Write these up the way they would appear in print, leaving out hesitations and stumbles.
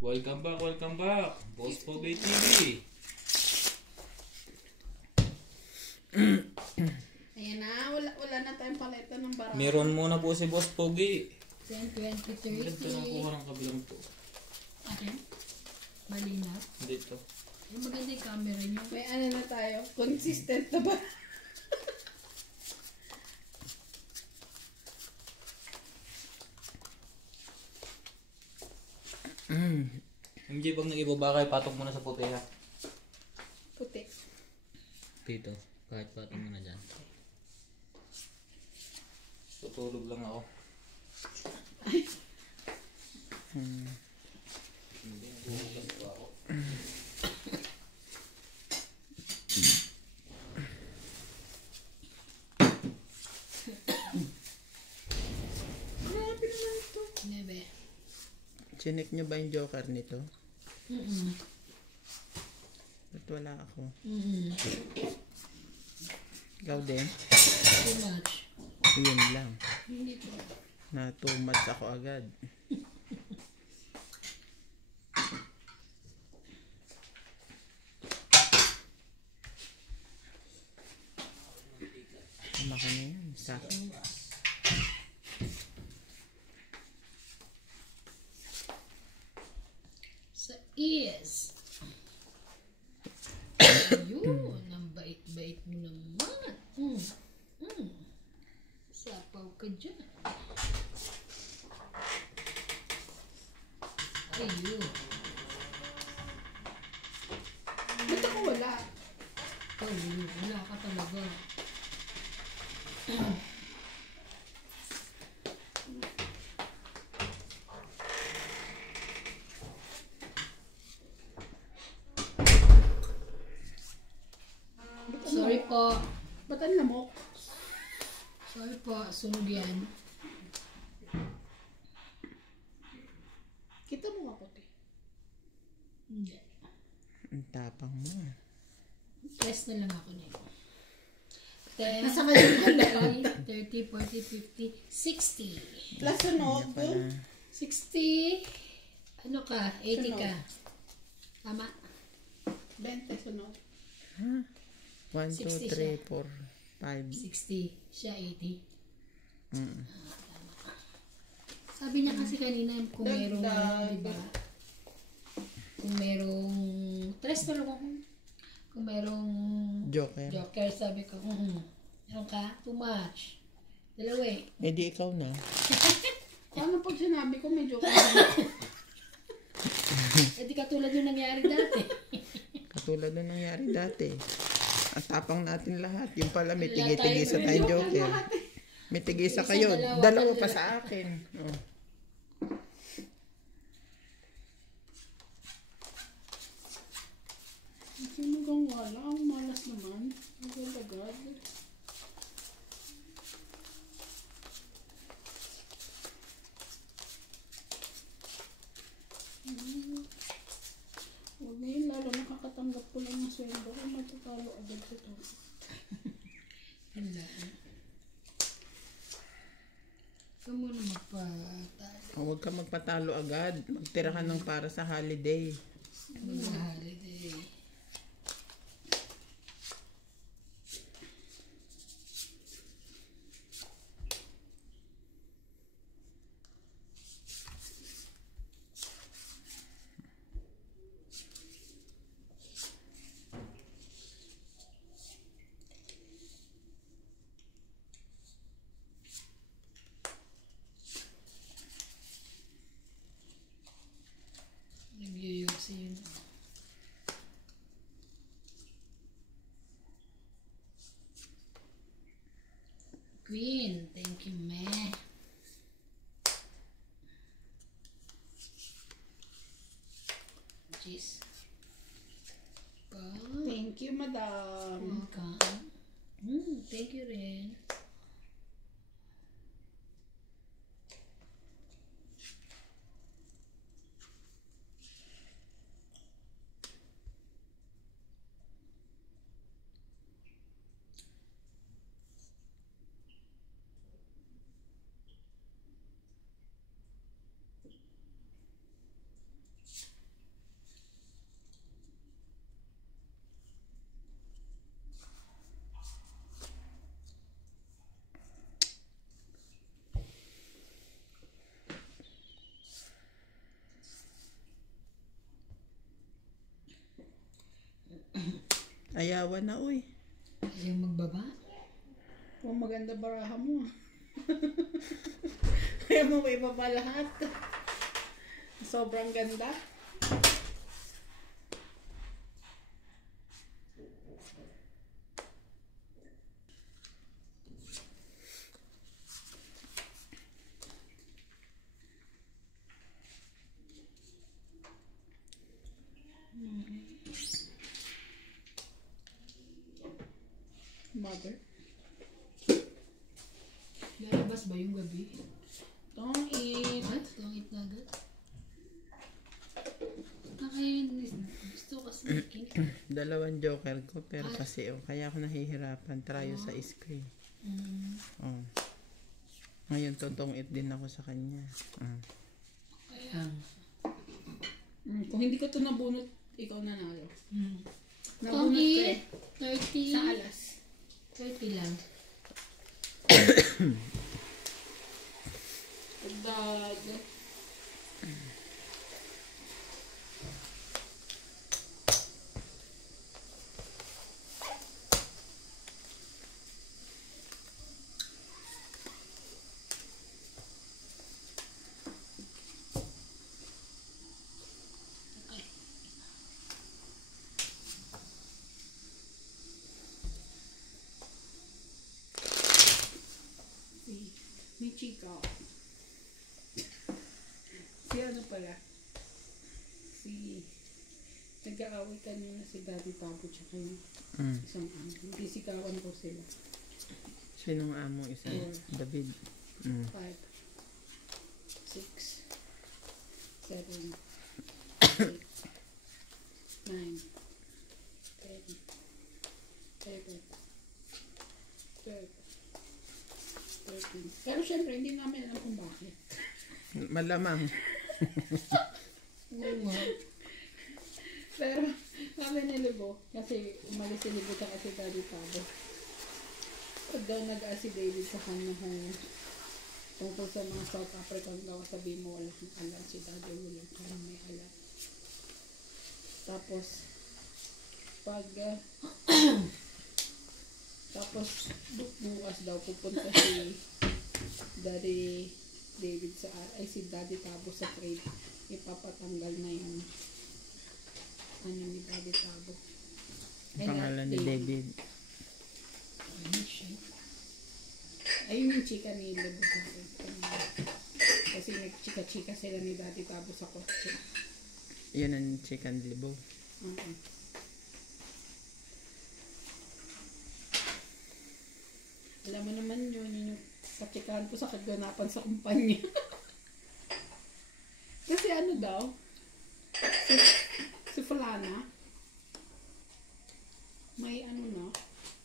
Welcome back, welcome back. Boss Pogi TV. Ayan na, wala na tayong paleta ng barang. Meron muna po si Boss Pogi. 10, 20, 30. Ito na kuha ng kabilang po. Okay. Malinaw. Dito. Yung maganda yung camera nyo. May ano na tayo, consistent na ba? Hindi, pag nag-ibaba kayo, patong muna sa puti ha. Puti. Dito. Kahit patong muna dyan. Tutulog lang ako. Hindi, naghuhugas pa ako. Grabe naman ito. Nebe. Chinek nyo ba yung joker nito? Mm-mm. Ba't wala ako? Mm-mm. Ikaw din? Too much. Yun lang. Hindi po. Na too much ako agad. Tama ka na yan. Sakto. Sa ears. Ayun. Ang bait-bait mo naman. Sapaw ka dyan. Ayun. Ba't ako wala? Ayun. Wala ka talaga. Sorry po. Ba't ang lamok? Sorry po. Sunog yan. Kita mo ako, te. Hindi. Ang tapang mo. Press na lang ako nito. 10, Nasa kayo pala. 30, 40, 50, 60. Plus sunog. 60, ano ka? 80 ka. Tama? 20 sunog. 1, 2, 60 3, siya. 4, 5. 60. Siya 80. Mm. Sabi niya kasi kanina kung merong, Dagdag. di ba? Kung merong, tres na lang kung merong Joker. joker, sabi ko, meron ka? Too much. Dalawa eh. Eh di ikaw na. Ano pag sinabi ko may joke? Eh di katulad yung nangyari dati. Katulad na nangyari dati. Ang tapang natin lahat. Yung pala may Wala tigi-tigisa tayong tayong joker. May tigisa Isang kayo. dalawa, Dalawa pa dalawa. sa akin. Oh. Sino kang wala? Ang malas naman. Ang galagad. Huwag na yun, lalo nakakatanggap ko lang ng sweldo ko, matatalo agad sa ito. Wala. Ikaw muna magpatalo. Huwag ka magpatalo agad. Magtira ka ng para sa holiday. Mag-holiday. Nagyayuksi yun. Queen, thank you, meh. Jeez. Thank you, madam. Welcome. Thank you rin. Ayawan na, uy. Ayaw magbaba. Kung maganda baraha mo. Kaya mo may baba lahat. Sobrang ganda. Mother. Lalabas ba yung gabi? Don't eat. What? Tungit na agad? Kakain. Gusto ko kasi makinig. 2 joker ko, pero kasi, kaya ako nahihirapan. Tryo sa screen. Oh. Ngayon, tutungit din ako sa kanya. Kaya. Kung hindi ko ito nabunot, ikaw nanalo. Nabunot ko Tungit. eh. 30. Sa alas. 30 lang. Dad. Ni Chica. Si ano pala? Si nag-aaway kanina si Daddy Papo tsaka yung isang ano. Hindi sigawan ko sila. Sinong amo isa? David. 5, 6, 7, 8, 9, 10, 11, 12, 13. Pero syempre, hindi namin alam kung bakit. Malamang. Oo nga. Pero, kami ni Libo, kasi umalis si Libo tsaka si Daddy Pabo. Pag daw nag-si David sa kanya tungkol sa mga South African daw, sabi mo wala kang alam, si Daddy wala kang may alam. Tapos, tapos bukas daw pupunta si Daddy David si Daddy Tabo sa trade. Ipapatanggal na yung ano ni Daddy Tabo. Pangalan ni David. Ano siya? Ayun yung chika ni Libo sa akin. Kasi nagchika-chika sila ni Daddy Tabo sa kotse. Yan ang chicken libo. Alam mo naman yun yung katsikahan ko sa kaganapan sa kumpanya. Kasi ano daw, si Fulana, may ano na,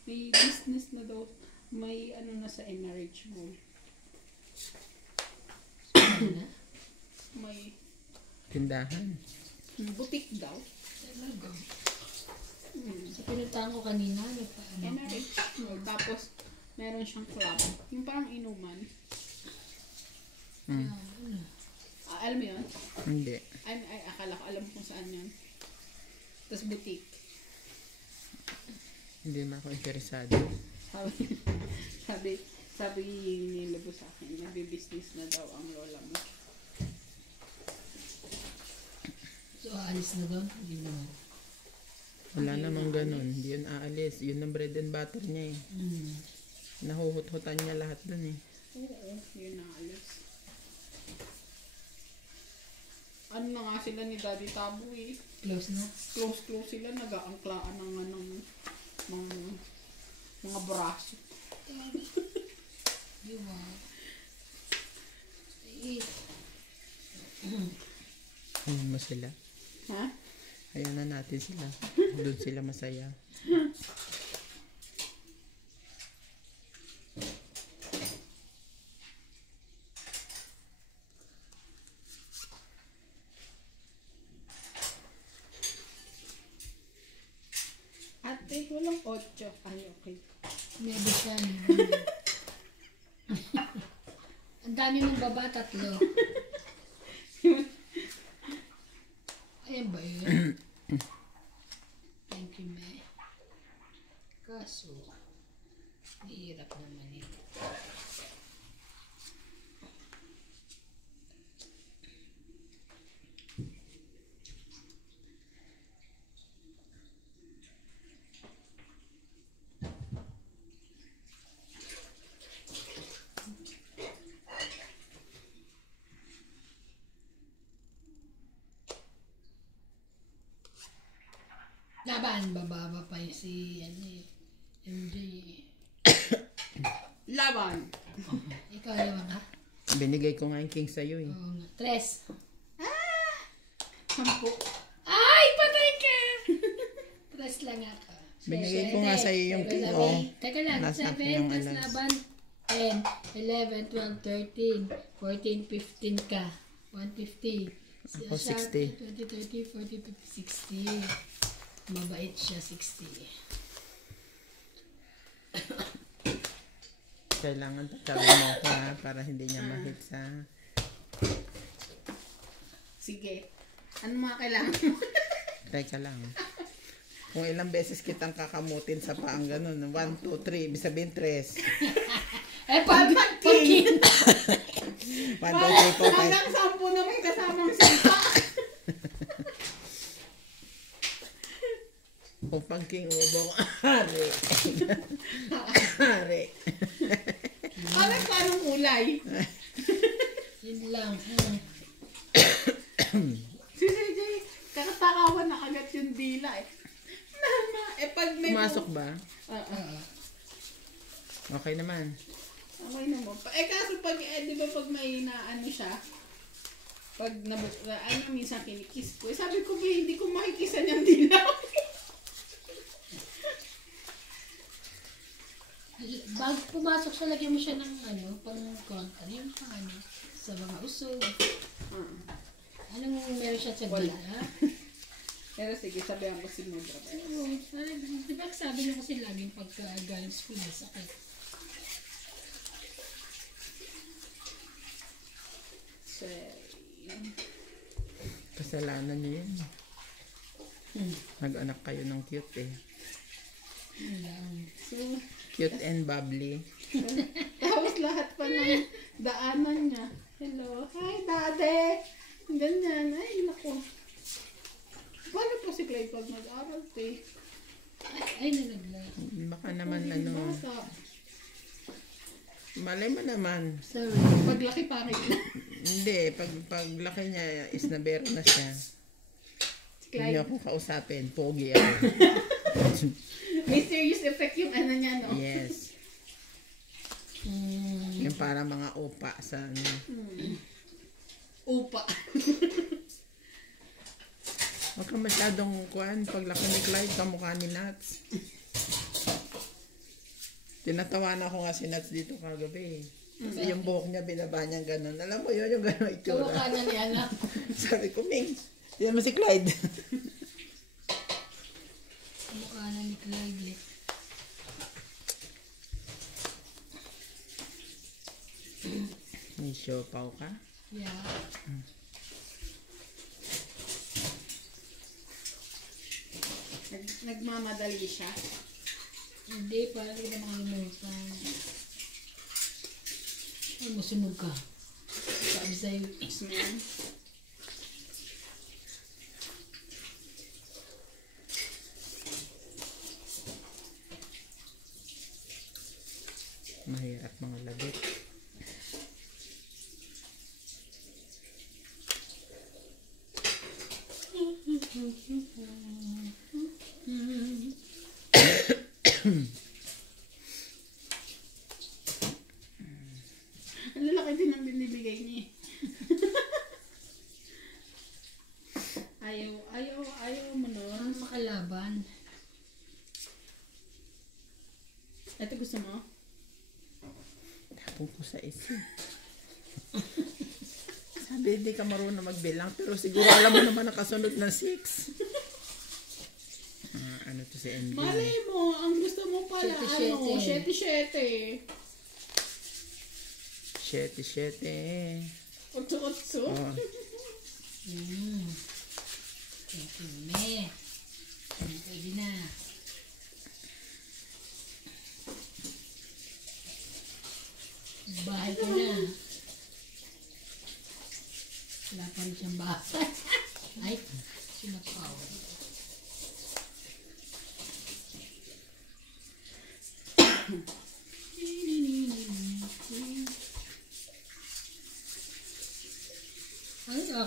may business na daw, may ano na sa NRH Mall. May Tindahan. boutique daw. Talaga. Sa pinuntahan ko kanina, nagpaano. NRH Mall. Tapos, meron siyang club. Yung parang inuman. Alam mo yun? Hindi. Ay, akala ko alam kung saan yun. Tapos boutique. Hindi na ako interesado. Sabi ni Libo sa akin, nagbi-business na daw ang lola mo. So, aalis na doon? Hindi naman. Wala namang ganun. Hindi yun aalis. Yun ang bread and butter niya eh. Nahuhut-hutan niya lahat dun eh. Oo, yun na alas. Ano na nga sila ni Daddy Tabo eh. Close na? Close sila, nag-aangklaan ng mga braso. Di ba? Ayun mo sila. Ha? Ayaw na natin sila. Doon sila masaya. Ate, walang 8. Ay, okay. Maybe siya. Ang dami mong baba, 3. Ayan ba yun? Thank you, May. Hirap naman eh. Laban, bababa pa yung si MJ. Laban. Ikaw yaman ka? Binigay ko nga yung king sa'yo eh. Oo nga. 3. 10. Ay, patay ka! 3 lang ako. Binigay ko nga sa'yo yung king. Oh. Teka lang, Nasa 7 yung plus alas. laban. 10, 11, 12, 13, 14, 15 ka. 150. Ako, 60. 20, 30, 40, 50, 60. Mabait siya, 60. Kailangan tatawin mo ako ha, para hindi niya ma-hit sa... Sige. Ano mga kailangan mo? Teka lang. Kung ilang beses kitang kakamutin sa paang ganun. 1, 2, 3. Ibig sabihin 3. Eh, pag 1, 2, 3, 4, 5. Hanggang 10 na may kasamang simpa. Kung pag king ubong, hari. Hari. Alam ka anong kulay? yun lang. Si CJ, kakatakawan na agad yung dila eh. Pag may... Pumasok ba? Oo. Okay naman. Okay naman. Kaso pag, di ba pag may naano siya, pag minsan kinikis ko, sabi ko, hindi ko makikisan yung dila. Bag pumasok siya, lagyan mo siya ng pang kontra. Yung pang sa mga usog. Anong meron siya sa Wala. gila? Pero sige, sabihan ko si Mudra. Oo, di ba sabi niyo kasi laging pagka galing school na sakit. So, Kasalanan niyo yun. Nag-anak kayo ng cute eh. Yun lang. so, Cute and bubbly. tapos lahat pa ng daanan niya. Hello, hi daddy! Ganyan, ay naku. Paano po si Clay pag nag-aral eh? Ay, nalaglag. Baka naman Bata. malay mo naman. Sorry. Paglaki pangit na. Hindi, paglaki niya, isnabero na siya. Si Hindi Clyde. ako kausapin, pogi ako. May serious effect yung ano niya, no? Yes. Yung para mga upa sa Upa. Huwag ka masyadong kuhan. Paglaki ni Clyde, kamukha ni Nats. Tinatawanan ko nga si Nats dito kagabi. Kasi yung buhok niya, binaba niya gano'n. Alam mo yun, yung gano'n itsura. Kamukha na ni anak. Sabi ko, Ming, yan mo si Clyde. Kamukha na ni Clyde. May siopaw ka? Yeah. Nagmamadali siya. Hindi, parang hindi na makalimutan. Ay, masunog ka. Sabi sa'yo. Yes, ma'am. Mahirap mga labit. Ang lalaki din ang binibigay niya. ayaw mo no. Parang makalaban. Ito gusto mo? Tapong ko sa isi. Sabi, hindi ka marunong magbilang. Pero siguro alam mo naman nakasunod ng 6. Ano to si MJ? Malay mo, ang gusto mo pala, Siyete-siyete. 7-7. 7-7. 8-8. Oh, Thank you, me. Pwede na.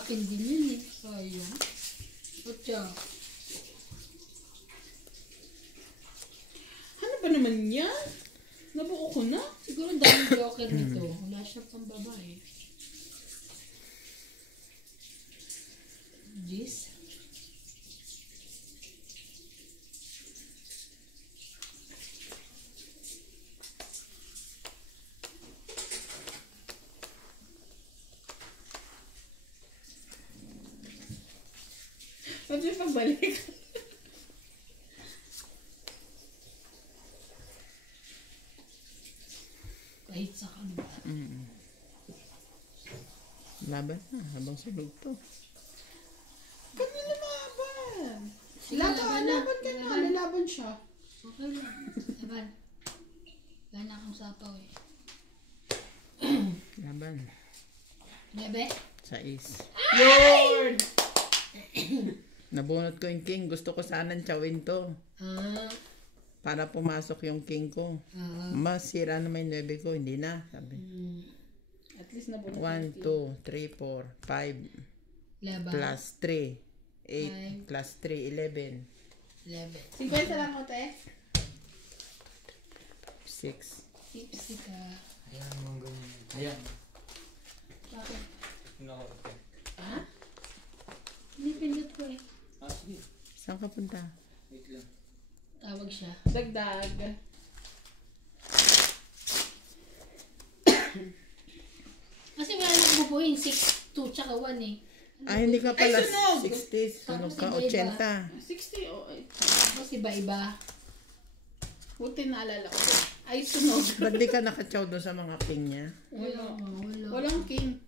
open din yun eh. Sayang. Otya. Ano ba naman yan? Nabuo ko na. Siguro daming joker nito. Wala siya pang babae. This. Ba't yung pabalik? Kahit sa kanila. Laban na, habang sulog to. Kanina laban. Sige, laban na. Laban ka na. Lalaban siya. Okay lang. Laban. Wala na akong sapaw eh. Laban. Bebe? Sa is. Lord! Nabunot ko yung king. Gusto ko sanang chawin to. Ah. Para pumasok yung king ko. Masira na may 9 ko. Hindi na. Sabi. At least nabunot 1, 2, 3, 4, 5. Laban. Plus 3. 8 plus 3, 11. 11. 50 lang ko, te. 6. Tipsy ka. Ayan mo ganyan. Ayan. Bakit? Tingnan ko. Okay. Ha? Hindi pindot ko eh. Sige. Saan ka punta? Wait lang. Tawag siya. Dagdag. Kasi wala nang bubuhin. 6, 2, tsaka 1 eh. Ah, hindi ka pala Ay, sunog! 60. Sunog ka, Tapos iba-iba. 80. 60 o... Tapos iba-iba. Buti naalala ko. Ay, sunog. Ba't di ka nakachaw doon sa mga king niya? Wala. Wala. Walang king.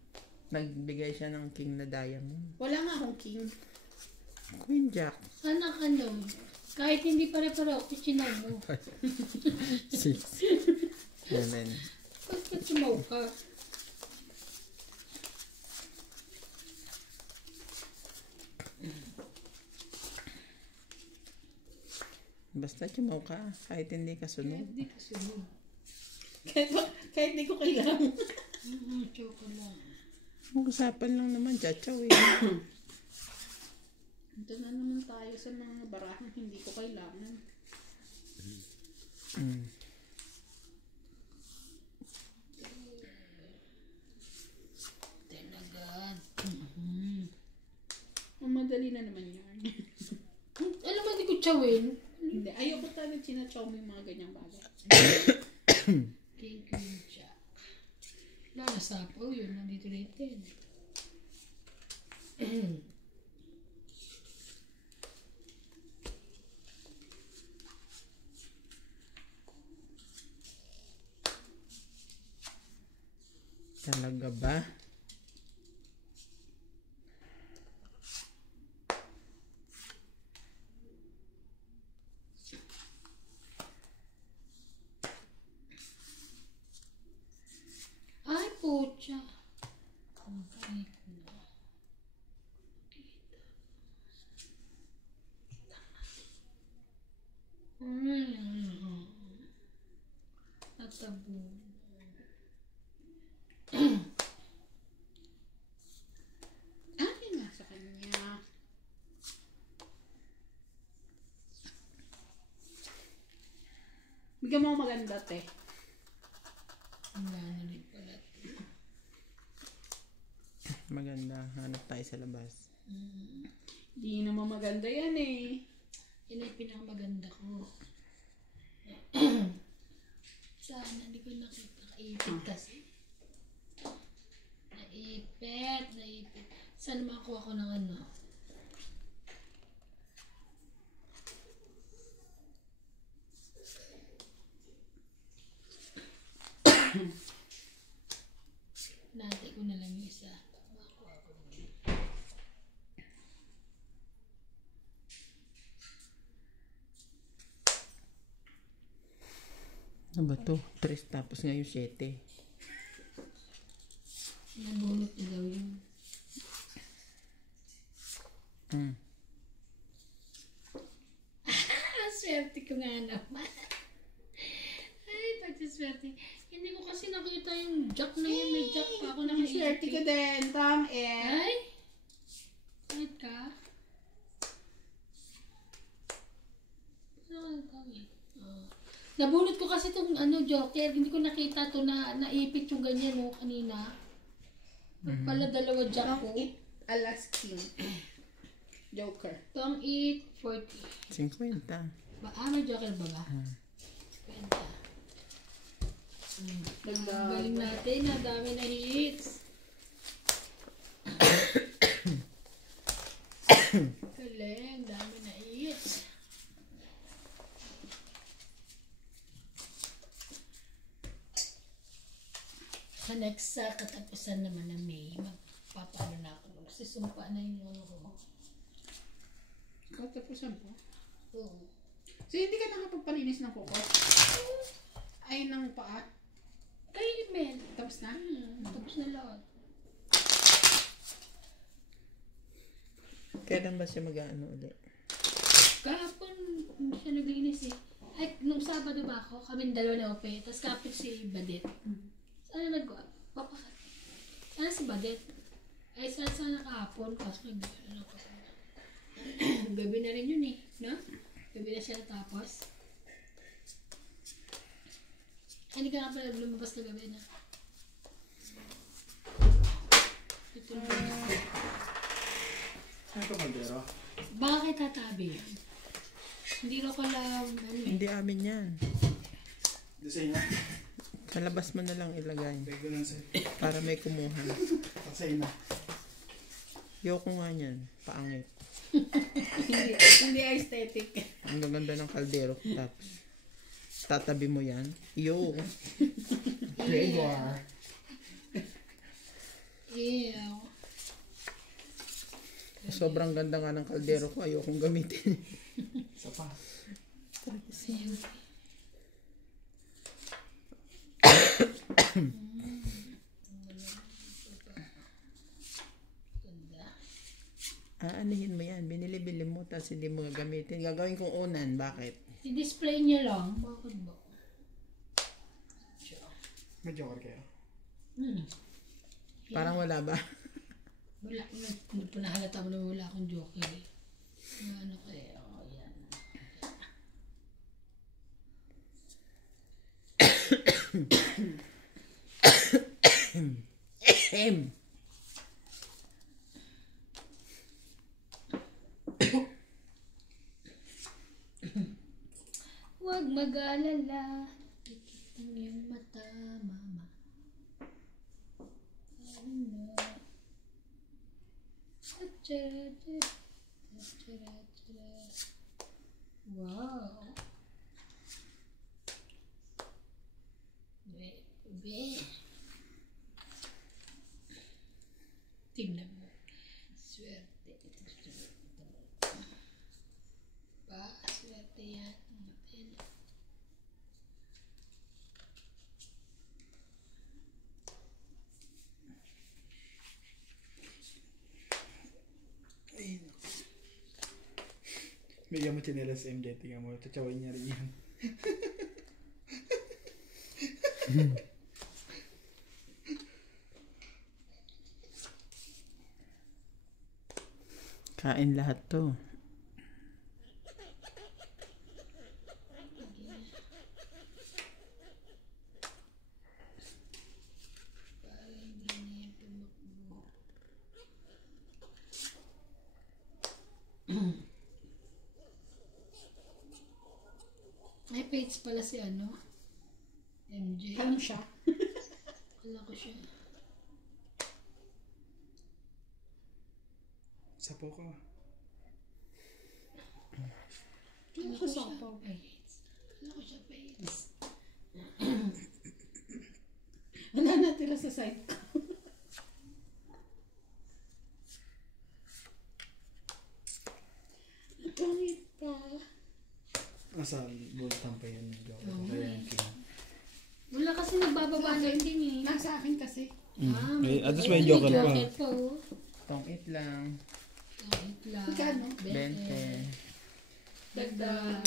Nagbigay siya ng king na diamond. Wala nga akong king. Queen Jack. Sana ano, kahit hindi pare-pareho, pichinaw mo. 6. 7. Bakit sumaw ka? Basta chumaw ka. Kahit hindi ka sunog. Hindi ka sunod. Kahit di ko kailangan. Choco lang. Usapan lang naman, chachaw eh. Ito na naman tayo sa mga barahang hindi ko kailangan. Tenagad. Ang madali na naman yan. Alam mo, hindi ko chawin. Hindi. Ayoko talaga chinachow mo yung mga ganyang bagay. King Queen Jack. Lalasapaw yun. Nandito na yung 10. Talaga ba? Ay, pucha. Ang kalit na. Natabo. Akin nga sa kanya. Bigyan mo ako maganda, te. Wala na rin pala. Maganda. Hanap tayo sa labas. Di naman maganda yan eh. Yan ay pinakamaganda ko. Sana, hindi ko nakita. Kaipit kasi. Naipit. Sana makakuha ko ng ano. Nati ko na lang yung isa. Makakuha ko ng Ano ba to? 3 tapos ngayon 7. nabunot na daw yun. Swerte ko nga naman. Ay, pagkaswerte. Hindi ko kasi nakita yung jack na yun. May jack pa ako Swerte ka nakikita. din, Tang eh. Ay, ka? Ano gawin? Nabunot ko kasi itong joker. Hindi ko nakita to na naipit yung ganyan kanina. Pala dalawa jack ko. Don't eat alas king. Joker. Don't eat 40. 50. May joker ba ba? 50. Galing natin. Ang dami na hits. Galing. Dami na hits. Sa next katapusan naman na May, magpapano na ako. Kasi sumpa na yung ko. Katapusan po. Oo. So, hindi ka nakapagpalinis ng kuko? Ay, ng paa? Kay Mel. Tapos na? Tapos na lahat. Kailan ba siya mag-ano ulit? Kahapon, hindi siya naglinis eh. Ay, nung Sabado ba ako, kami dalawa na ope. Tapos kapit si Badet. Sana papakat. Sana si Badet. Ay, sana kahapon. Kasi nag-ano ko. Gabi na rin yun eh. No? Gabi na siya natapos. Hindi ka nga pala lumabas na gabi na. Ito na. Ano ito, Maldero? Baka kay tatabi yan. Hindi ko pala, Hindi amin yan. Design na. Sa labas mo na lang ilagay. Pwede ko lang sa'yo. Para may kumuha. Pasay na. Yoko nga yan. Paangit. Hindi aesthetic. Ang gaganda ng kaldero. Tapos, tatabi mo yan. Yo. Gregor. Ew. Sobrang ganda nga ng kaldero ko. Ayokong gamitin. Isa pa. Aanihin mo yan. Binili-bili mo. Tapos hindi mo gagamitin. Gagawin kong unan. Bakit? I-display niyo lang. Bakit ba? May joker kayo. Parang wala ba? Wala. Panahalata mo na wala akong joker eh. Ano kaya? Oh, yan. Huwag mag-alala. Pikit ang iyong mata, mama. Ano? Wow. Be. Tingnan mo. Swerte. Swerte yan. Bigyan mo chinelas MJ. Tingnan mo. Tatsawin niya rin yan. Kain lahat to. May page pala si MJ. Alam siya. Kala ko siya. Sapo ka. Kala ko siya page. Kala ko siya page. Wala natira sa site ko. Pangit pa. Nasa bultang pa yan. Kaya yung king. Wala kasi nagbababa na din eh. Nasa akin kasi. At least may joker pa. Joker pa oh. Tong it lang. Wait lang. Magkano? 20. Dagdag.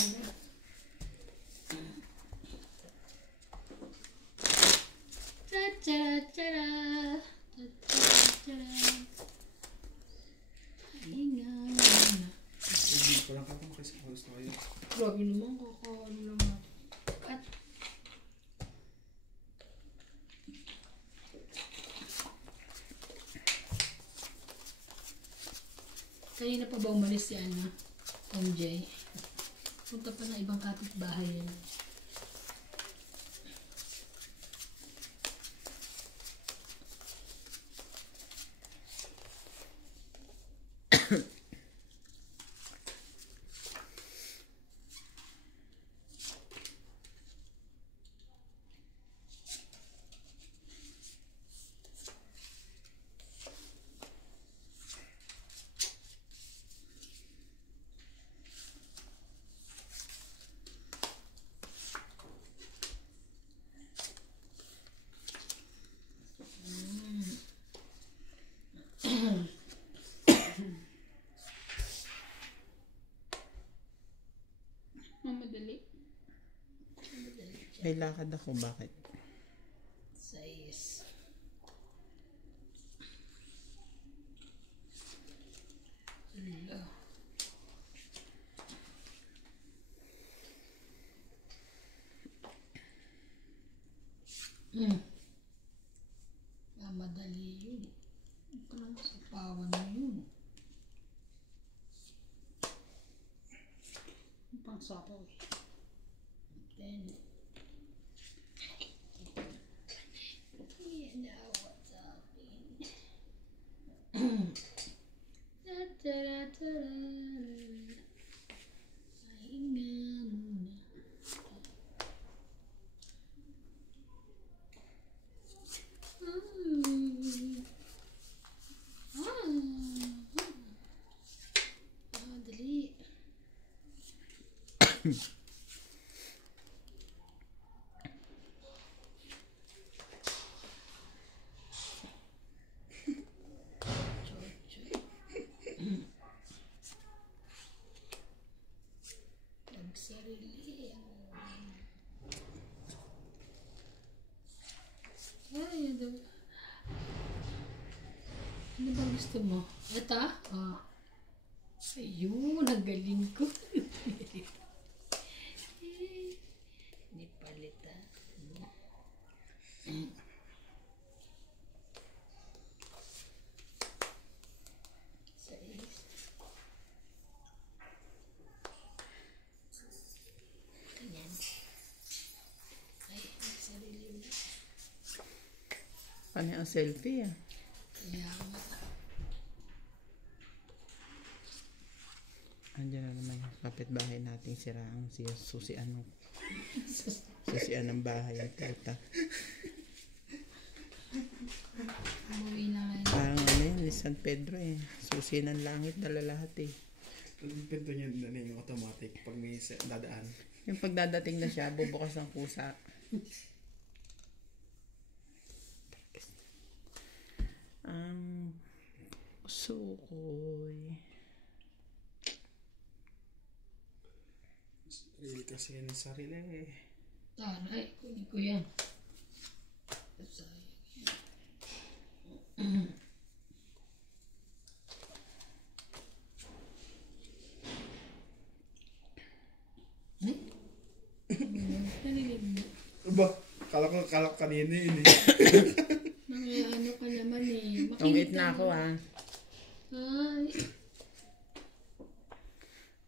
Ta-ta-ta-ta. Ta-ta-ta-ta. Inga. Walang kapang kasi gusto kayo. Grabe naman, ano naman. At, kanina pa ba umalis si Tom J? Punta pa ng ibang kapitbahay yan. Mamadali. May lakad ako, bakit? Sais. Hello. Mamadali yun. Ito lang sa pawan na yun. Pang sapaw eh. Then, you know what's happening. Da-da-da-da-da. Pahinga muna. Dali. Pagsarili. Ay, ano ba gusto mo? Ito? Oh. Ayun, ang galing ko. Hindi palita. Ganyan. Ay, nagsarili ulit. Ano ang selfie ah? Kaya nga. Andiyan na naman yung kapitbahay nating siraang si susian ng susian ng bahay at tata. Umuwi na ngayon. Parang ano yun, ni San Pedro eh. Susi ng langit dala lahat eh. Yung pinto niya na yung automatic pag may dadaan. Yung pagdadating na siya, bubukas ng kusa. Ang sukoy. Sarili kasi yan sa sarili eh. Taray, kunin ko yan. Sayang yan. Narinig mo? Ba? Kala ko kanina yun eh. Mga ano ka naman eh. Tungit na ako ah. Ay.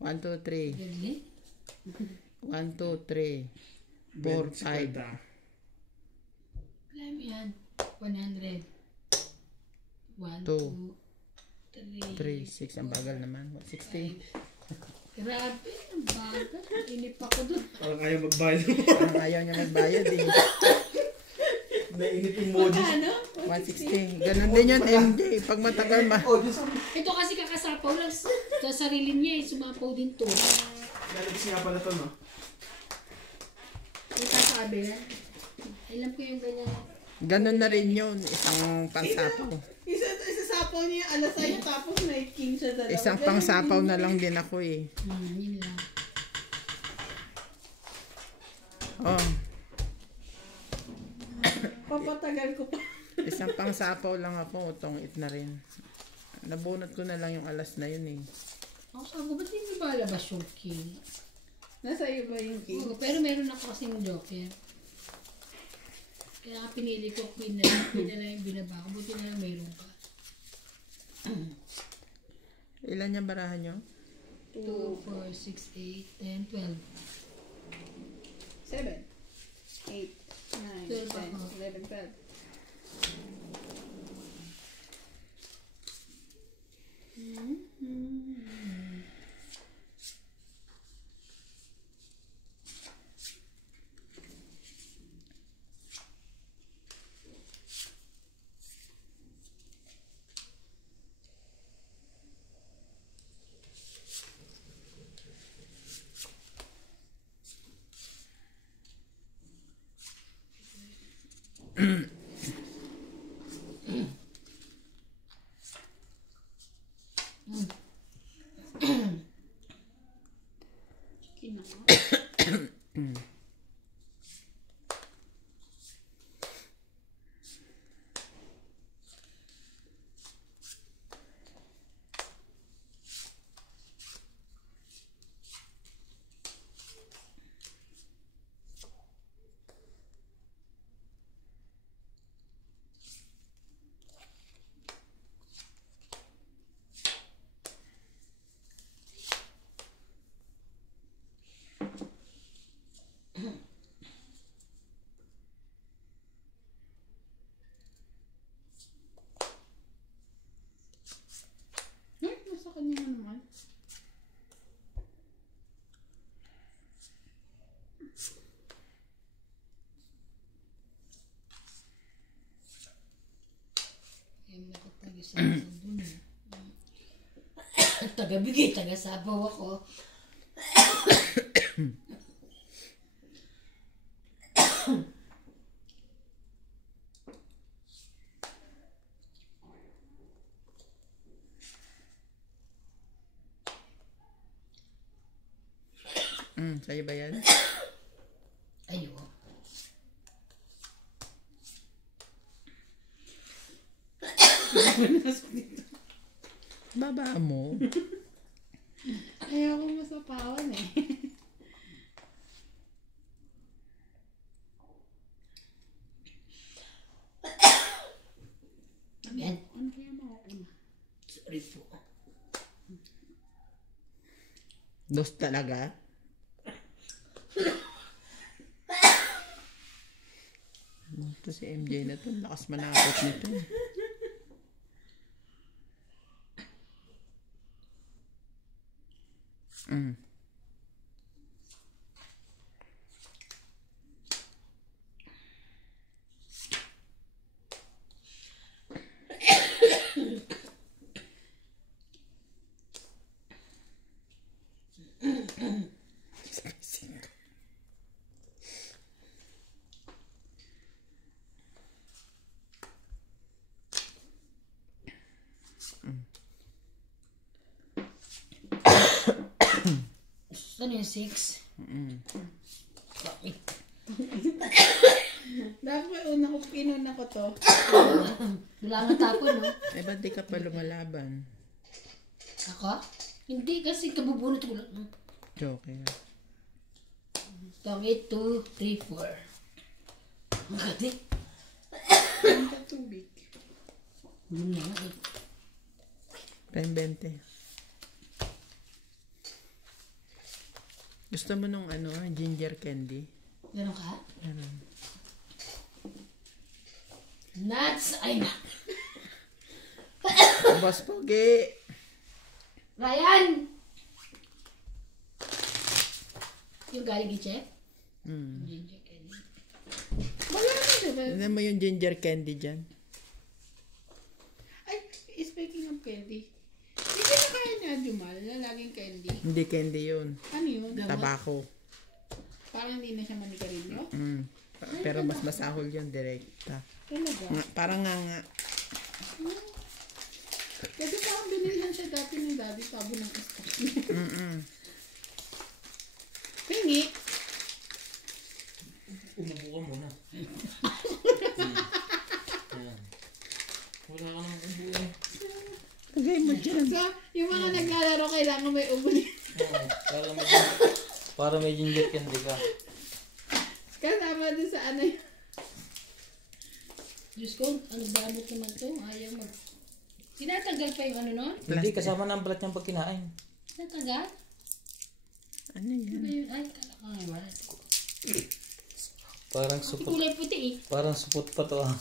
1, 2, 3. Dali. 1, 2, 3. 4, 5. Alam yan. 100. 1, 2, 2, 3, 6. Ang bagal naman. 60. Grabe, ang bagal. Inip ako dun. Parang ayaw magbayad. Parang ayaw niya magbayad eh. Nainip yung modus. Ano? 160. Ganun din yun, MJ. Pag matagal Ito kasi kakasapaw lang sa sarili niya eh. Sumapaw din to. Lalabas nga pala to no? Yung kasabi na. Alam ko yung ganyan. ganun na rin yun. Isang pangsapaw. Isasapaw niya yung alas sa'yo tapos night king siya dalawa. Isang pangsapaw na lang din ako eh. Yun lang. Oh, Papatagal ko pa. isang pangsapaw lang ako. Tungit na rin. Nabunot ko na lang yung alas na yun eh. Ako sabi ko, ba't hindi ba labas yung king? Nasa iyo ba yung king? Oo, pero meron ako kasing joker. Kaya pinili ko queen na lang yung binaba ko. Buti na lang mayroon ka. Ilan yung barahan nyo? 2, 4, 6, 8, 10, 12. 7, 8, 9, 12 10, ako. 11, 12. Kinaka. Nasa kanya na naman. Ay, nakatag-isasaw dun eh. Taga-bigay, taga-sabaw ako. Sa'yo ba yan? Ayoko. Baba mo. Ayoko masapawan eh. Yan. Ano kaya makakuna? Sorry po. Dos talaga? Ito si MJ na to. Lakas manakot nito. Ano yung 6? Bakit? Dapat una ko, pinuna ko to. Wala nga tapon, no? Eh, ba't di ka pa lumalaban? Ako? Hindi kasi kabubunot ko lang. Joker. Tawag 2, 3, 4. Ang gati. Ang tubig. Ano na nga eh. Prime 20. Gusto mo nung ano, ginger candy? Meron ka? Meron. Nuts! Ay na! Boss Pogi! Ryan! Yung galing kay Chef? Ginger candy. Wala na diba? Tignan mo yung ginger candy dyan. Ay, speaking of candy. Hindi na kaya niya Jumal na laging candy. Hindi candy yun. Ano yun? Tabako. Parang hindi na siya manigarilyo. Pero mas masahol yun, direkta. Talaga. Parang nga. Kasi parang binilhan siya dati ng daddy tabo ng stock. Pingi. Umupo ka muna. Ayan. Wala ka naman umupo. Lagay mo dyan. So, yung mga naglalaro kailangan may candy. Oo, para may ginger candy ka. Kasama din sa ano yun. Diyos ko, ano gamot naman to? Ayaw mag... Tinatagal pa yung ano nun? Hindi, kasama ng balat niyang pag kinain. Tinatagal? Ano yan? Ano yun? Ay, kala ko nga ba? Parang Kasi supot. kulay puti eh. Parang supot pa to ah.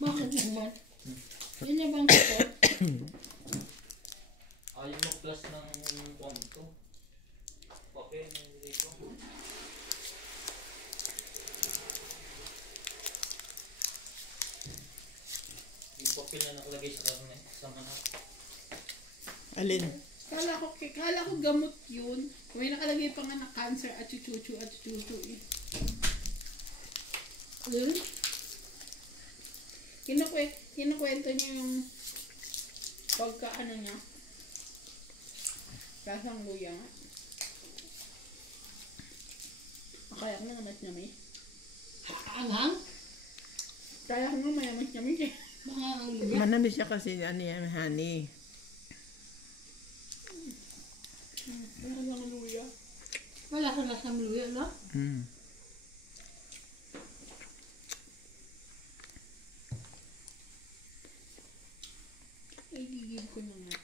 Bakit naman? Yun na bang support? Ayaw mo plus ng pom to. Okay, dito. Yung papel na nakalagay sa karne, sa manok. Alin? Kala ko gamot yun. May nakalagay pa nga na cancer at chuchuchu eh. Yun? Kinukwento niya yung pagka ano niya. Lasang luya nga. Kaya ko nga naman Anghang? Kaya ko nga mayamas eh. Mga ang luya. Manamis siya kasi ano yan, honey. Lasang luya. Wala ka lasang luya, no? Mm. Ay, gigil ko na nga.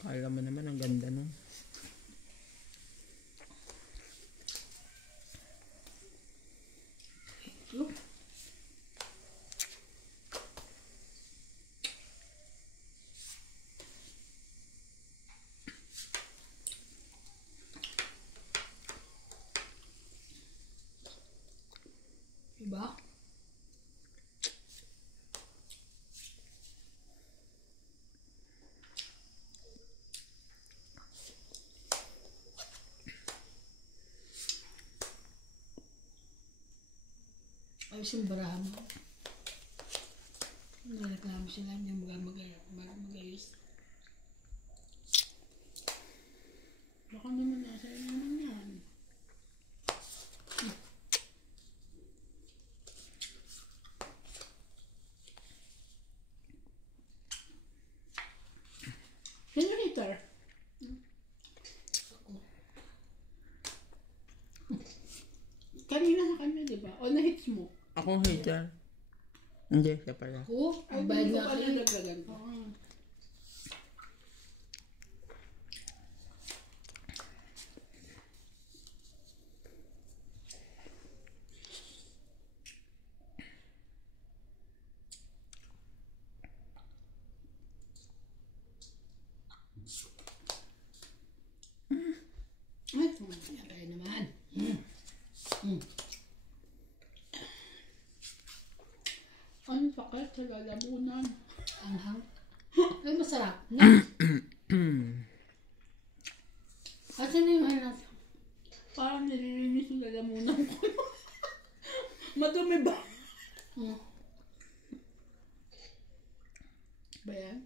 Kala mo naman ang ganda nun. Diba? Ayos yung barahan mo. Nagreklamo sila, hindi mag-ayos. Baka naman nasa iyo naman yan. Sino hitter? Kanina sa kanya, di ba? O na-hits mo? Akong hater. Hindi, siya pala. Ako, Ay, ang bayad hindi ko nga pala kayo. naglagan ko. Ay, Kaya naman. ang sakit sa lalamunan. Anghang. Ay, masarap. No? At ano yung ano natin? Parang nililinis yung lalamunan ko. Madumi ba? Hmm. Ba yan?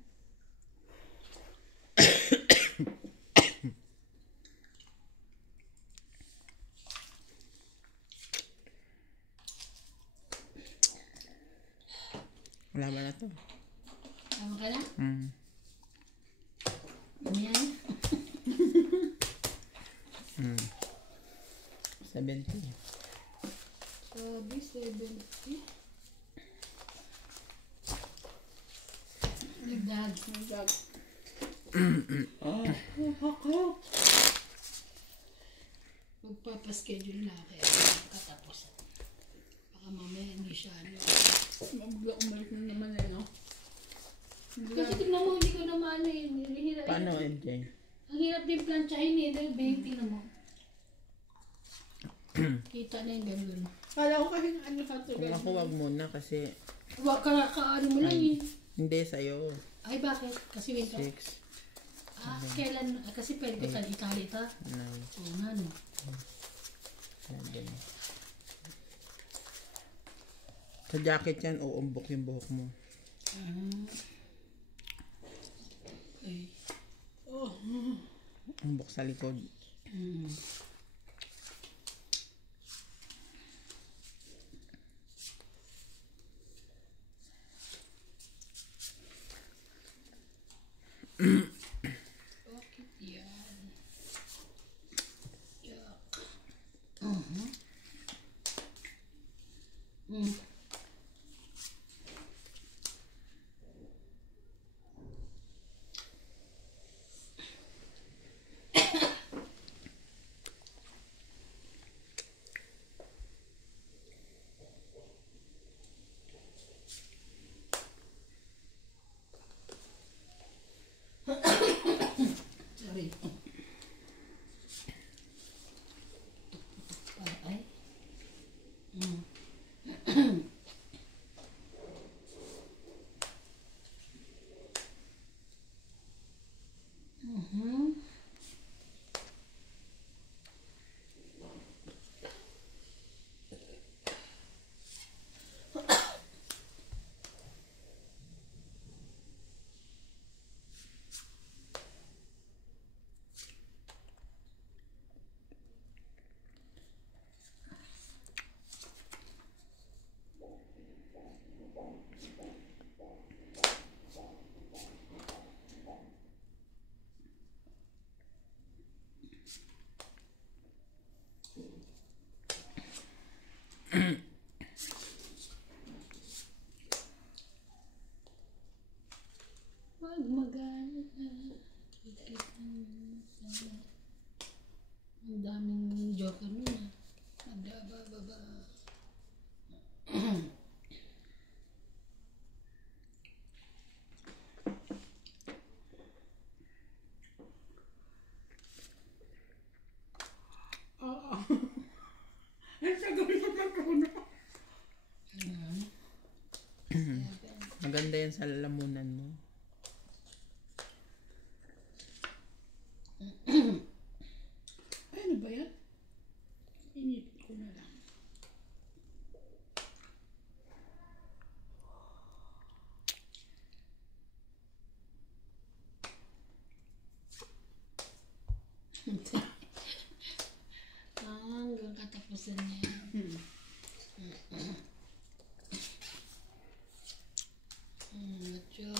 Wala ba na to? Tama ka na? Mm. Ano yan? 70. Sabi, 70. Nagdag. Nagdag. Hakak. Magpapaschedule na kaya katapusan. Baka mamaya hindi siya ano. Mabigla umalis na naman eh, no? Kasi tignan mo, hindi ko naman ano yun. Hirap, Paano, MJ? ang hirap din planchahin eh. Dahil 20 na mo. Kita na yung ganun. Kala ko kasi ano sa to. Kung ako wag muna kasi Wag ka ano mo lang eh. hindi sa'yo. Ay bakit? Kasi winter. 6, Kailan? Kasi pwede ko sa itali ita. 9, Oo nga no. 7. Sa jacket yan, uumbok yung buhok mo. Okay. Umbok sa likod. Bakit yan? Yak. Sorry. Ay. Wag magalit na. Kikita mo sana. Ang daming joker nun ah. Magdababa. Oo. Ang sagot mo na puno. Maganda yan sa lalamunan mo. Ay, ano ba yan? Inipit ko na lang. Hanggang katapusan na yan. Macho.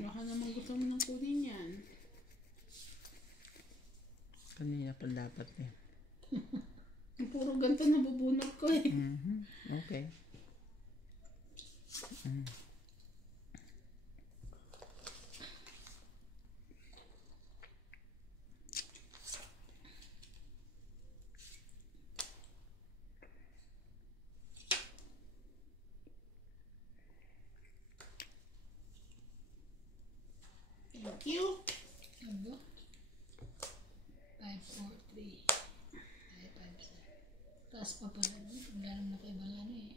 Baka naman gusto mo nang kunin yan. Kanina pa dapat eh. Puro ganito nabubunot ko eh. Okay. Thank you. Ano? 5, 4, 3. Ay, 5, 7. Taas pa pala nun. Wala naman nakaibang ano eh.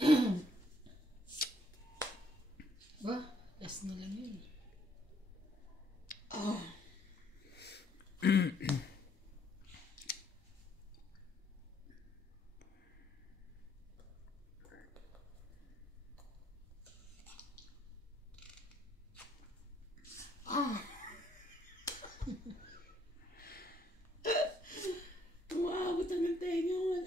5. Ba? Last na lang yun. Oh. Umabot ang tenga wala.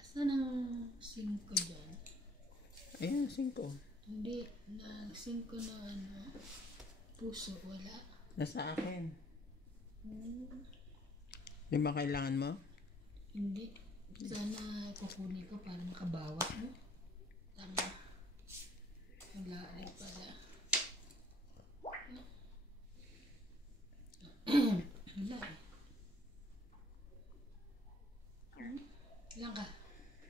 Saan ang 5 dyan? Ayun, 5. Hindi. Na 5 na ano. Puso. Wala. Nasa akin. Yung ba kailangan mo? Hindi. Sana kukunin ko para makabawas mo. Tama. Wala rin pala. Wala eh. Ilan ka?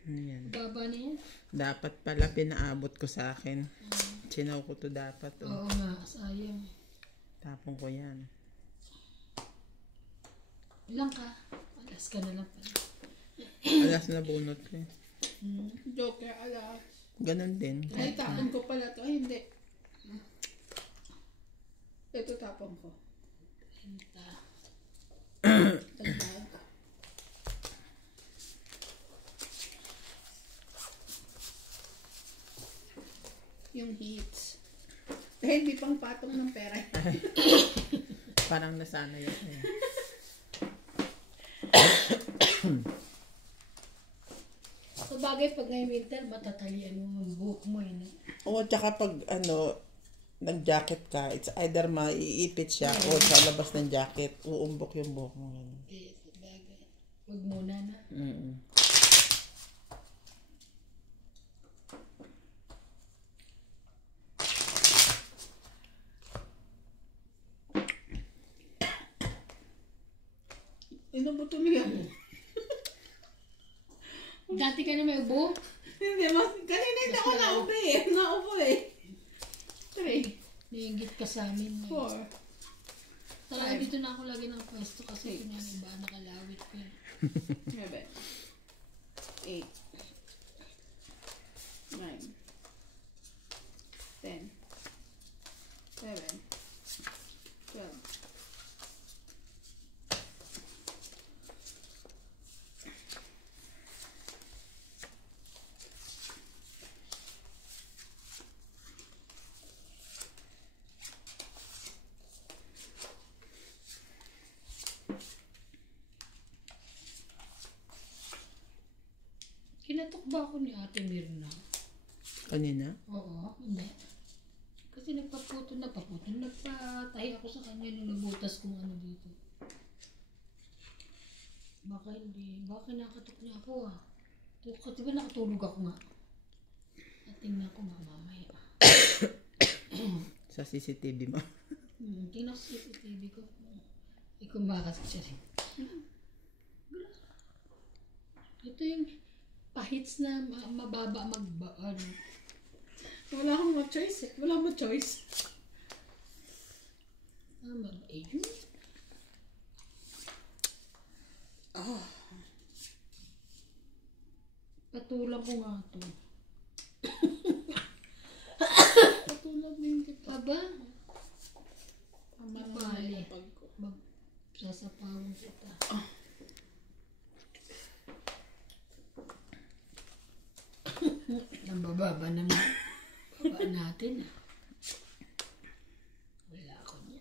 Ano yan? Baba na yan? Dapat pala pinaabot ko sa akin. Sinaw ko to dapat. Oo nga. Sayang. Tapong ko yan. Ilan ka? Alas ka na lang pala. Alas na bunot ko eh. Joker, alas. Ganon din. Ay, tapon ko pala to. Ay, hindi. Ito tapon ko. Hinta. Tagtag. yung heats. Dahil hindi pang patong ng pera. Parang nasana yun. So bagay pag ngayong winter, matatalian mo ang buhok mo eh. No? Oo, tsaka pag nag-jacket ka, it's either maiipit siya o sa labas ng jacket, uumbok yung buhok mo. Yes, bagay. Huwag muna na. Inabuto niya. Dati ka na may ubo? Hindi, kanina hindi ako naupo eh. Naupo eh. 3, Naingit ka sa amin. 4, Talaga dito na ako lagi ng pwesto kasi ito na yung iba nakalawit ko. 7, 8, 9, 10, 11, 12. Kinatok ba ako ni Ate Mirna? Kanina? Oo, hindi. Kasi nagpaputol, nagpatahi ako sa kanya nung nabutas kung ano dito. Baka hindi, baka kinakatok niya ako ah. Kasi ba nakatulog ako nga? At tingnan ko mamaya. Sa CCTV mo. Tingnan ko sa CCTV ko. Kumakas siya rin. Ito yung pahits na mababa ano. Wala akong choice eh. Wala mo choice. Ayun. Patulang ko nga ito. Patulad din kita. Aba, Tama na Bali. pag ko. sasapawan kita. Ang bababa naman. Baba natin ah. Wala ako niya.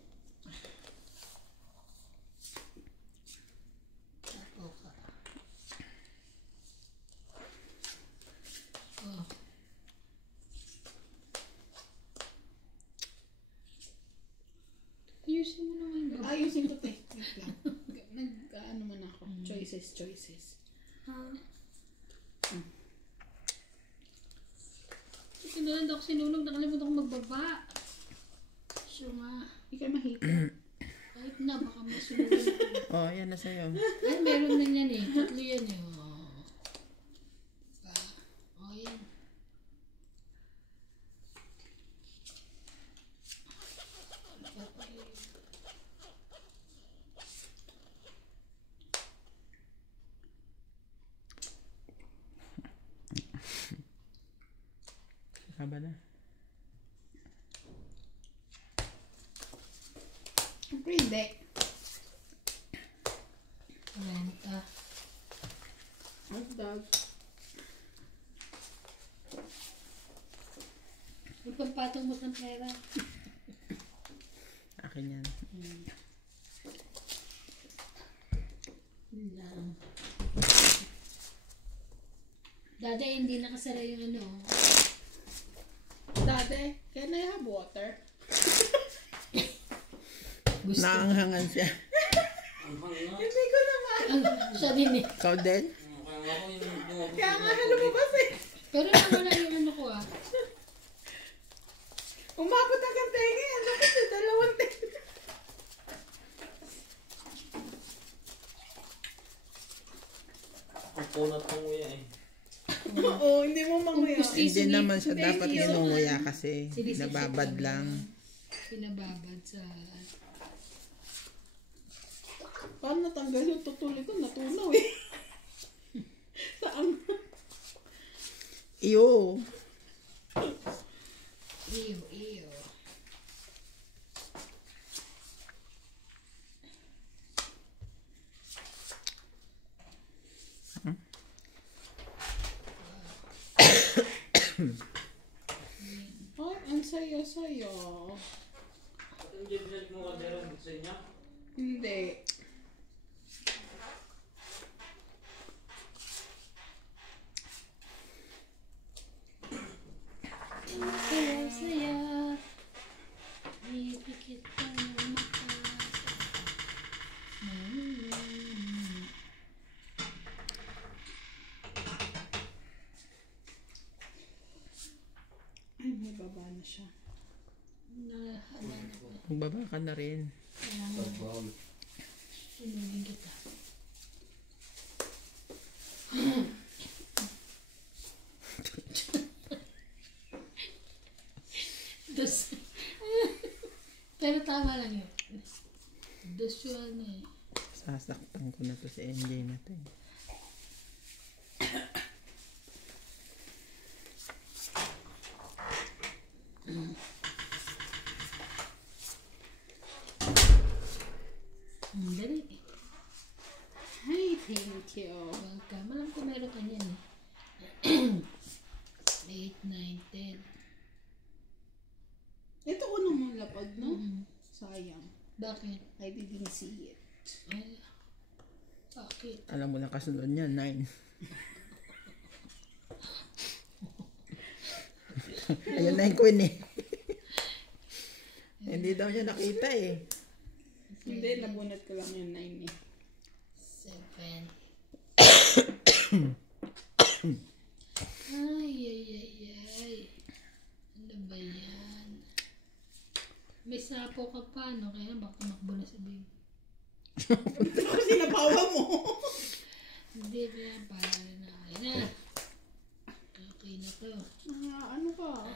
Tapo ka. Oh. Ayusin mo naman yung baba. Ayusin ko te. Wait lang. Nag-ano man ako. Choices. Sinulan ako sinulog. Nakalimutan ko magbaba. So nga. Hindi ka mahita. Kahit na, baka masunugan ako. Oh, yan na sa'yo. Ay, meron na yan eh. Tatlo yan eh. Oh, yan. Haba na. Siyempre hindi. 40. Hot dog. May pampatong mo ng pera. Akin yan. Lang. Dada, hindi nakasara yung ano. Dati, can I have water? Gusto. Naanghangan siya. Ang hanga. Hindi ko naman. Siya din eh. Ikaw din? Kaya ako yung Kaya nga lumabas eh. Pero nawala yung ano ko ah. Umabot agad tayo ngayon. Dapat yung dalawang tayo. Ang punat ng nguya eh. Oo, hindi mo manguya. Hindi naman siya dapat Thank you. ninunguya kasi Sinisip nababad ko lang. Pinababad sa... Paano natanggal yung tutuloy ko? Natunaw eh. Saan? Iyo. Iyo. Oh, Ang saya-saya. At yung binalik mo kaldero sa inyo? Hindi. Saya-saya. Ipikit ang mata. Ay, may baba na siya. Nahala na ko. Magbaba ka na rin. Kaya nga, tinugin kita. Dos. Pero tama lang yun. Dos yun eh. Sasaktan ko na to si NJ na to. Dali. Ay, thank you. Welcome. Alam ko meron ka niyan eh. 8, 9, 10. Ito ko naman lapag, no? Mm. Sayang. Bakit? I didn't see it. Ay. Bakit? Alam mo na kasunod niya, 9. Ayun na yung queen eh. Hindi daw niya nakita eh. Hindi, nabunot ko lang yung 9 eh. 7. Ay. Ano ba yan? May sapo ka pa, no? Kaya baka tumakbo na sa big. Ako sinabawa mo. Hindi, kaya para na. Ayun na. Okay na to. Ano ka?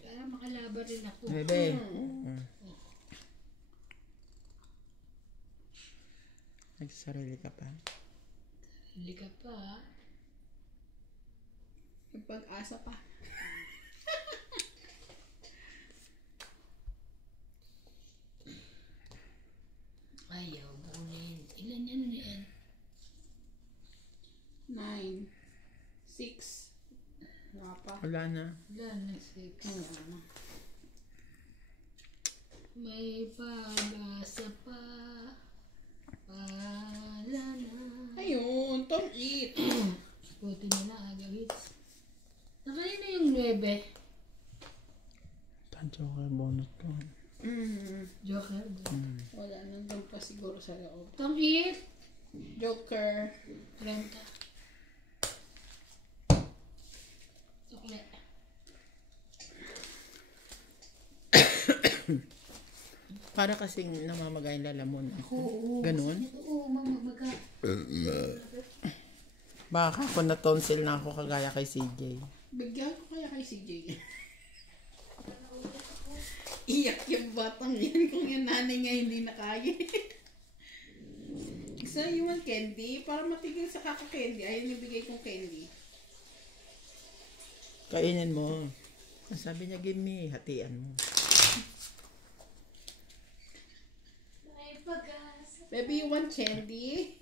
Para makalaban rin ako. Bebe. Nagsasarili ka pa. Hindi ka pa. May pag-asa pa. Ayaw, bunin. Ilan yan? 9. 6. Nga pa. Wala na. Wala na, 6. Wala na. May pag-asa pa. Pala na. Ayun, don't eat. Buti na lang, agawits. Nakalina yung 9. Tanto ka bonus ko. Joker. Wala, nandun pa siguro sa loob. Don't eat. Joker. 30. Sukle. Para kasing namamagay yung lalamon. Oo. Ganun? Oo, mamamaga. Baka ako na tonsil na ako kagaya kay CJ. Bigyan ko kaya kay CJ. Iyak yung batang yan kung yung nanay niya hindi na kaya. Gusto niyo yung candy? Para matigil sa kaka-candy. Ayun yung bigay kong candy. Kainin mo. Ang sabi niya, give me, hatian mo. May pag-asa. Baby, you want candy?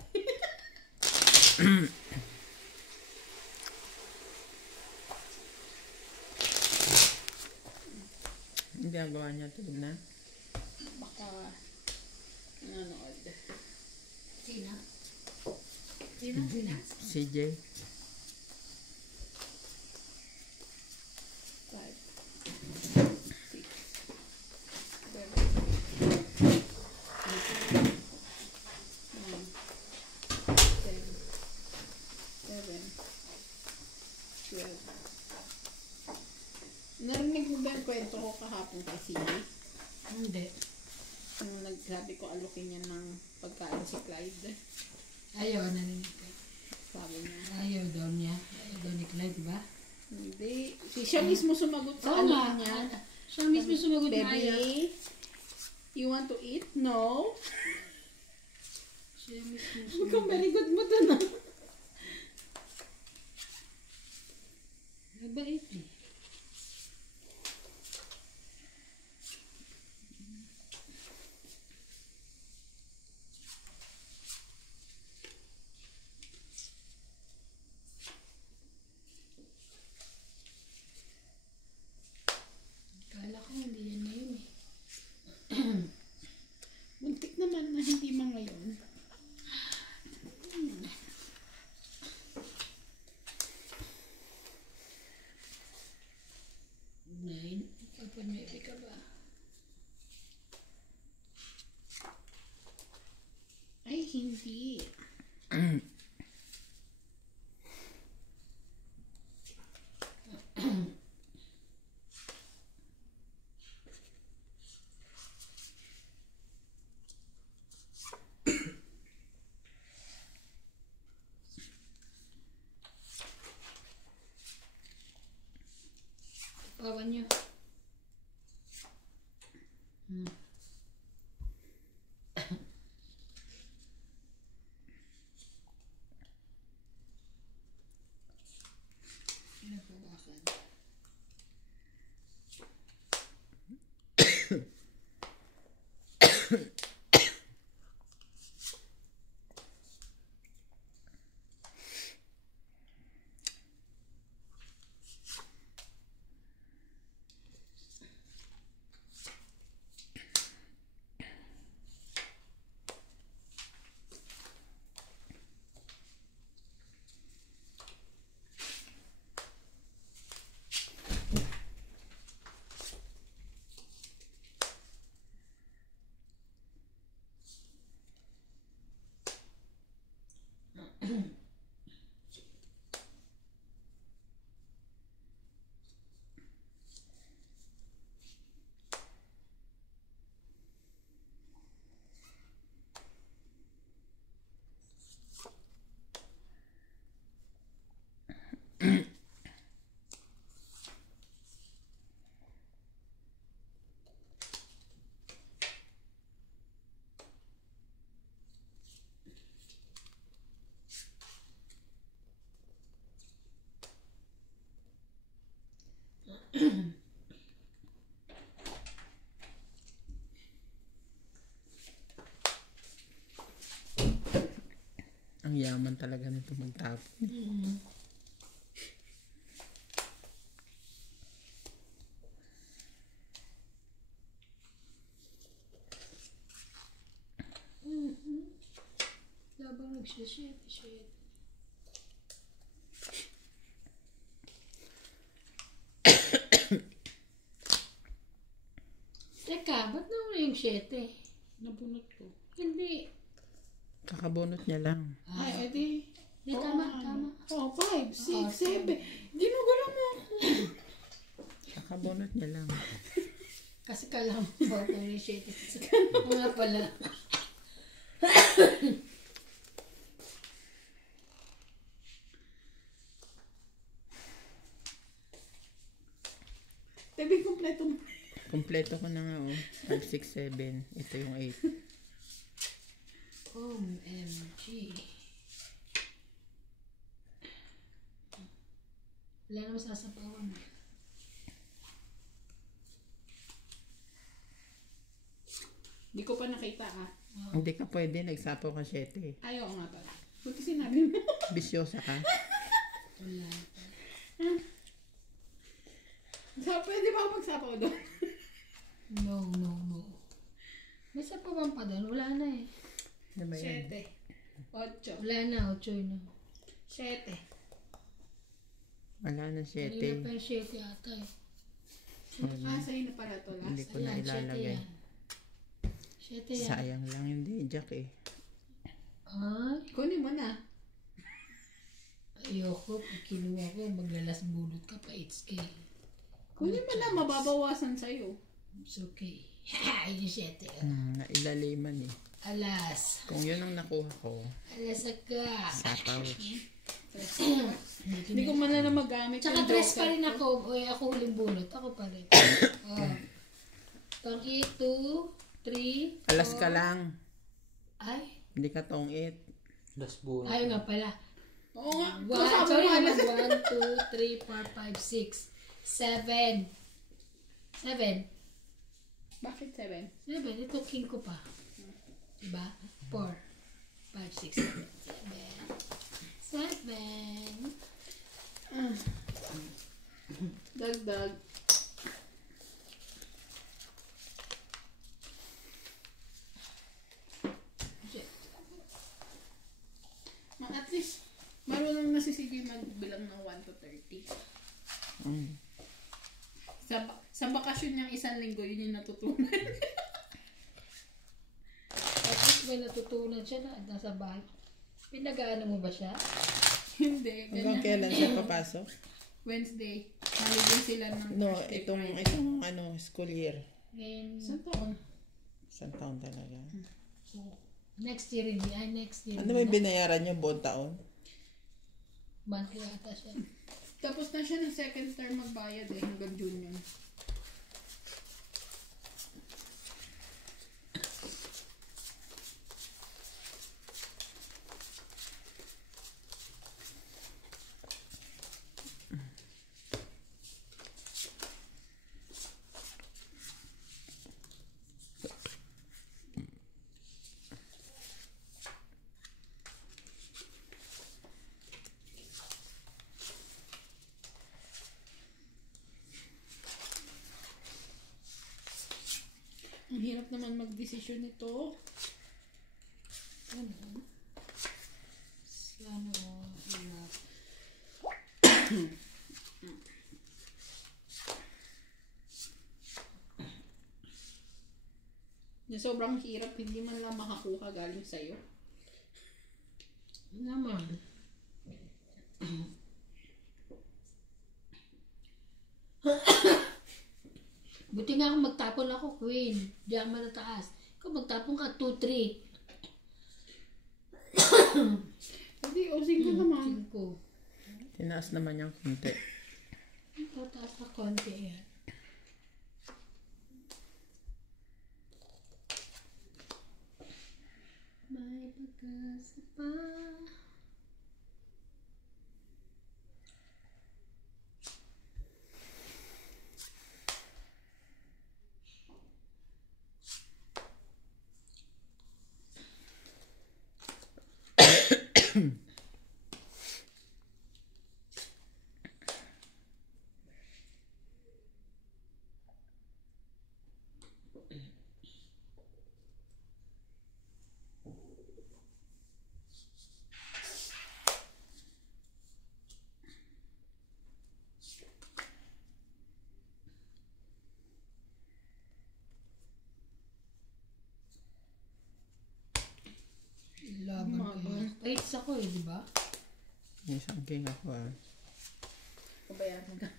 Ang ginagawa niya, tulog na. Baka nanonood. Sino? Sino? CJ. 5, 6, 7, 12. Narinig mo ba yung kwento ko kahapon kay CJ? Hindi. Nung nagsabi ko alukin niya ng pagkain si Clyde. Ayaw, narinig ko. Sabi niya. Ayaw daw niya. Ayaw daw ni Clyde, diba? Hindi. Siya mismo sumagot sa Oo nga. ano niya. Siya mismo sumagot na ayaw. Baby, you want to eat? No. Siya mismo Mukhang sumagot. very good mo dun ah. Mabait eh. 9. Kapag may ka ba? Ay, hindi. Pawan nyo. Pinapawakan. Ang yaman talaga nito magtapon. Labang nagsishit. Teka, ba't naman yung 7? Nabunot ko. Hindi. Kakabunot niya lang. Ay, edi. Hindi, tama. Oh, 5, 6, 7. Ginugulo mo ako. Kakabunot niya lang. Kasi kala mo ba kung yung 7? Oo nga pala. Tabi, kompleto mo. Kompleto ko na nga 5, 6, 7. Ito yung 8. OMG. Wala naman sasapawan. Hindi ko pa nakita Hindi ka pwede, nagsapaw ka 7. Ayaw nga pala. Buti sinabi mo. Bisyosa ka. Wala. Pwede ba ako magsapaw doon? No. May sapawan pa doon. Wala na eh. Ano ba yan? 7. 8. Wala na. 8 na. 7. Wala na Kanina 7. pa yung 7 ata eh. Sa'yo na pala to last. Hindi ko na ilalagay. 7 yan. Sayang lang hindi, Jack eh. Ay, Kunin mo na. ayoko. Pag kinuha ko, maglalas bulot ka pa. It's okay. Kunin mo na, mababawasan sa'yo. It's okay. Ha! Yung 7. Nailaliman eh. Alas. Kung yun ang nakuha ko, Alas ka. sapaw. Hindi ko man na magamit. Tsaka yung dress pa joker rin ko. ako. Uy, ako huling bunot. Ako pa rin. Tong 8, 2, 3, Alas ka lang. Ay, Hindi ka tong 8. Das buwan. ayaw nga pala. Oo nga. Sorry Kasama mo naman. alas. 1, 2, 3, 4, 5, 6, 7. 7. Bakit 7? 7. Ito king ko pa. Diba? 4, 5, 6, 7. 7. Dagdag. At least, marunong na si Sige magbilang ng 1 to 30. sa bakasyon niyang 1 linggo, yun yung natutunan. At least may natutunan siya na nasa bahay. Pinag-aano mo ba siya? Hindi, Hanggang ganyan. kailan siya papasok? Wednesday. Holiday sila ng No, Thursday, itong Friday. school year. Ngayon, Isang taon. Isang taon talaga. next year hindi. Ay, next year. Ano may binayaran niyo buong taon? Monthly ata siya. Tapos na siya ng second term magbayad hanggang June yun. Ang hirap naman magdesisyon nito. Ano? Sana hirap. Na sobrang hirap, hindi man lang makakuha galing sa'yo. Naman. Buti nga ako magtapon ako, Queen. Di ako matataas. Ikaw magtapon ka, 2-3. Hindi, osing ka naman. 5. Tinaas naman yung konti. Tataas na konti yan. May pagkasa pa. Laban ko yun. Eights ako di ba? May isang king ako ah. Kabayaran ka.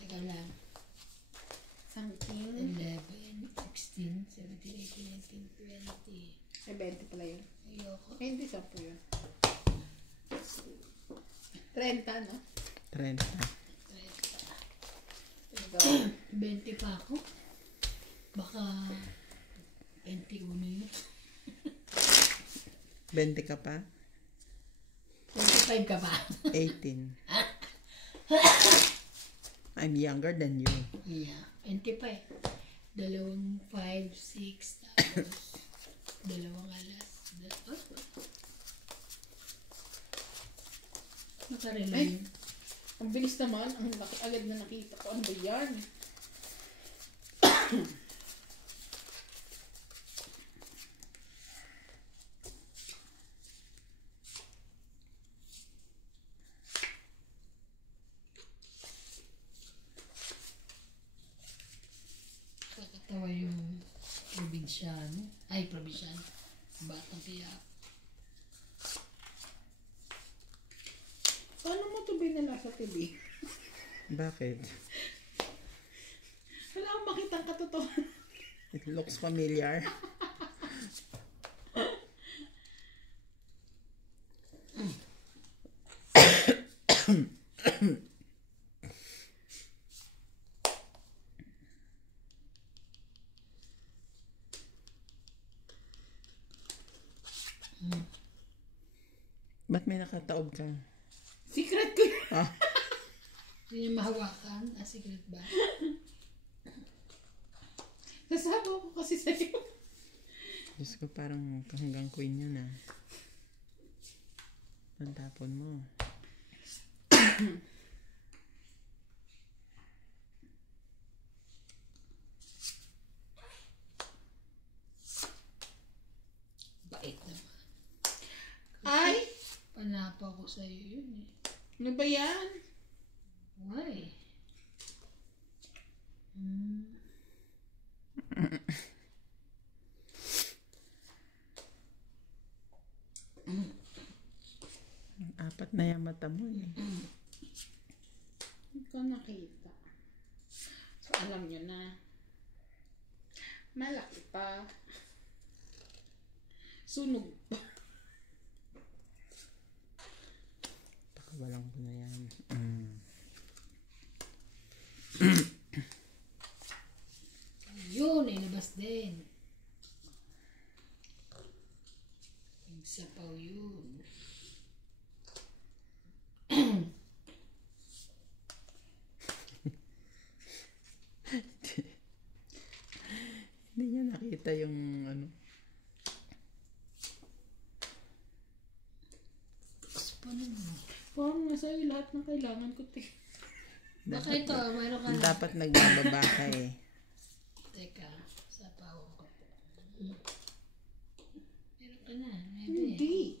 Teka lang. Something. 11, 16, 17, 18, 19, 20. Ay, 20 pala yun. Ayoko. Ay, hindi 10 yun. 30, no? 30. 20 pa ako. Baka 21 yun. 20 ka pa? 25 ka pa. 18. I'm younger than you. Yeah. 20 pa eh. 2, 5, 6, tapos 2 alas. Nakarela Ay. yun. Ang bilis naman. Ang laki agad na nakita ko. Ano ba yan? Kakatawa yung probinsyano. Ay, probinsyano. Batang kaya. Paano mo ito binala sa TV? Bakit? Wala akong makitang katotohanan. It looks familiar. Ba't may nakataob ka? Secret ko yun. Ah, Hindi niya mahawakan. Ah, secret ba? Nasabaw ko kasi sa'yo. Diyos ko, parang hanggang queen yun ah. Tantapon mo. Bait naman. Ay! Panapa ko sa'yo yun eh. Ano ba yan? Why? Apat na yung mata mo eh. Hindi ko nakita. So, alam nyo na. Malaki pa. Sunog pa. Pakabalang ko na yan. Yun, inabas din. Yung sapaw yun. Hindi niya nakita yung ano. Paano mo? Parang nasa iyo lahat ng kailangan ko. Baka ito, mayroon ka na. Dapat nagbababa ka eh. Teka, sapaw ko. Meron ka na, maybe. Hindi.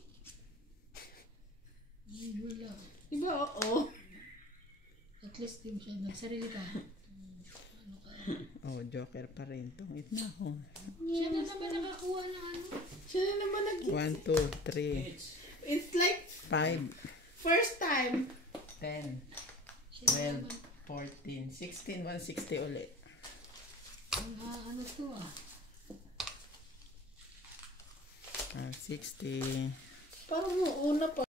Wala. Diba, oo. At least di mo siya nagsarili ka. Ano ka? Oh, joker pa rin. Tungit na ako. Siya na naman nakakuha ng ano. Siya na naman 1, 2, 3, It's like 5, first time. 10, Siya na 12, naman. 14, 16, 160 ulit. Ano to ah. 60. Parang una pa.